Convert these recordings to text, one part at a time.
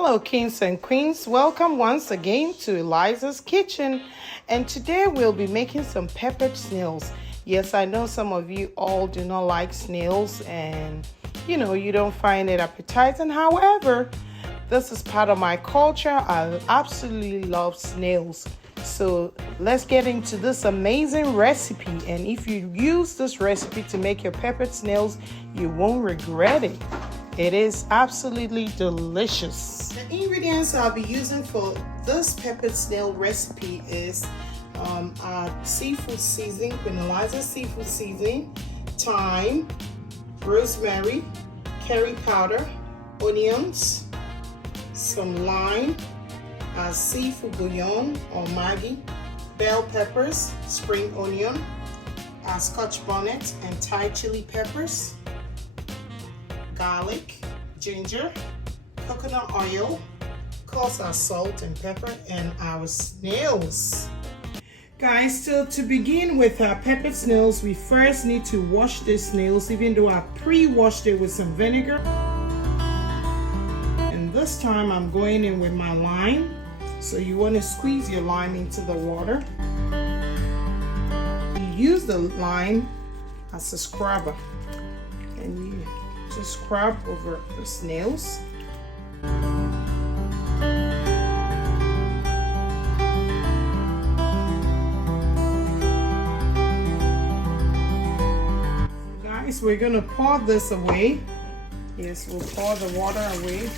Hello kings and queens, welcome once again to Elizar's kitchen, and today we'll be making some peppered snails. Yes, I know some of you all do not like snails and you don't find it appetizing. However, this is part of my culture. I absolutely love snails. So let's get into this amazing recipe, and if you use this recipe to make your peppered snails, you won't regret it. It is absolutely delicious. The ingredients I'll be using for this peppered snail recipe is our seafood seasoning, Elizar seafood seasoning, thyme, rosemary, curry powder, onions, some lime, our seafood bouillon or Maggi, bell peppers, spring onion, our scotch bonnet and Thai chili peppers, garlic, ginger, coconut oil, of course our salt and pepper, and our snails. Guys, so to begin with our peppered snails, we first need to wash the snails, even though I pre-washed it with some vinegar. And this time I'm going in with my lime. So you want to squeeze your lime into the water. You use the lime as a scrubber, and you just scrub over the snails. Guys, we're gonna pour this away. Yes, we'll pour the water away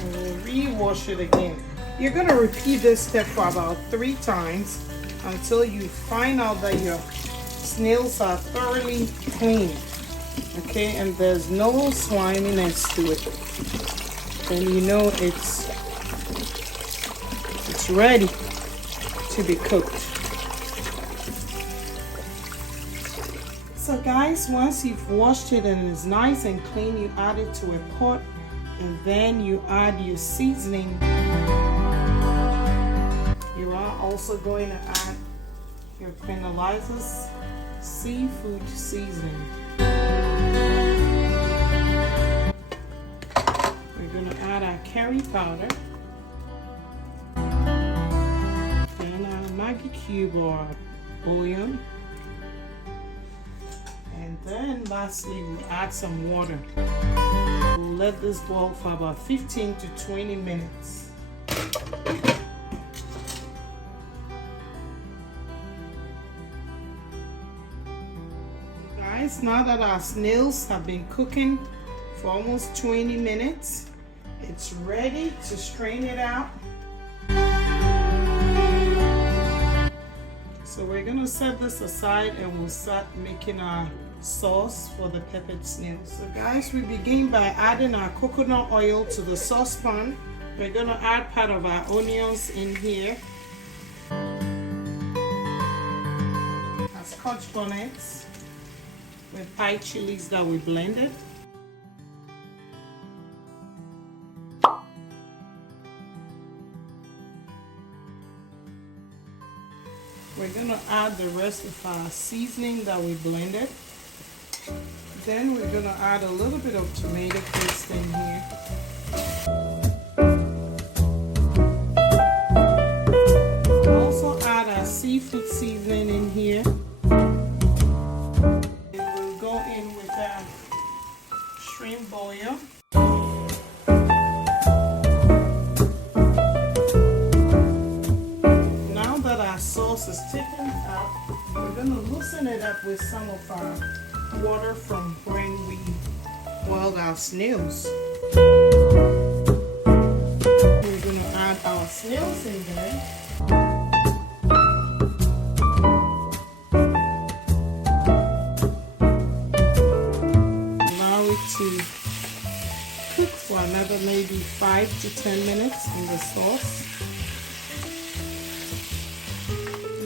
and we'll re-wash it again. You're gonna repeat this step for about 3 times until you find out that your snails are thoroughly clean. Okay, and there's no sliminess to it. Then you know it's ready to be cooked. So guys, once you've washed it and it's nice and clean, you add it to a pot, and then you add your seasoning. You are also going to add your Elizar's seafood seasoning. We're going to add our curry powder and our Maggi cube or bouillon. And then lastly, we'll add some water. We'll let this boil for about 15 to 20 minutes. Guys, now that our snails have been cooking for almost 20 minutes, it's ready to strain it out. So we're going to set this aside and we'll start making our sauce for the peppered snails. So guys, we begin by adding our coconut oil to the saucepan. We're going to add part of our onions in here, our scotch bonnets with Thai chilies that we blended. We're going to add the rest of our seasoning that we blended. Then we're going to add a little bit of tomato paste in here. Also add our seafood seasoning in here. And we'll go in with our shrimp bouillon. Sauce is thickened up. We're going to loosen it up with some of our water from when we boiled our snails. We're going to add our snails in there. Allow it to cook for another maybe 5 to 10 minutes in the sauce.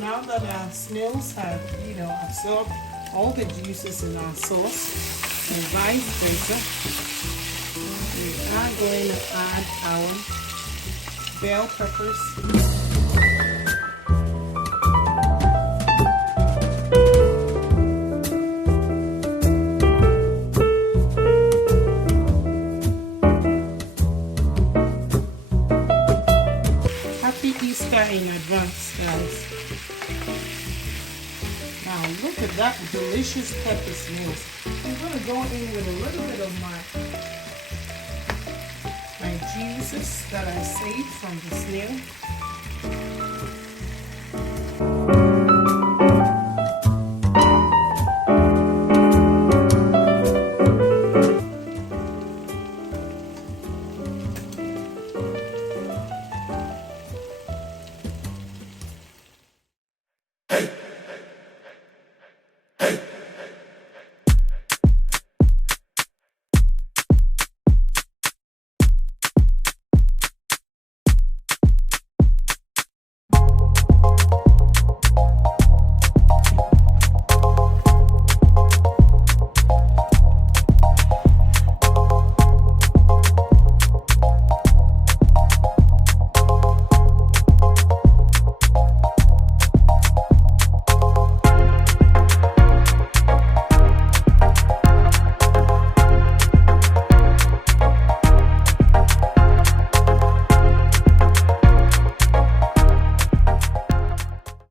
Now that our snails have, absorbed all the juices in our sauce and vice versa, we are going to add our bell peppers, in advance, guys. Now look at that delicious pepper snails. I'm going to go in with a little bit of my juices that I saved from the snail.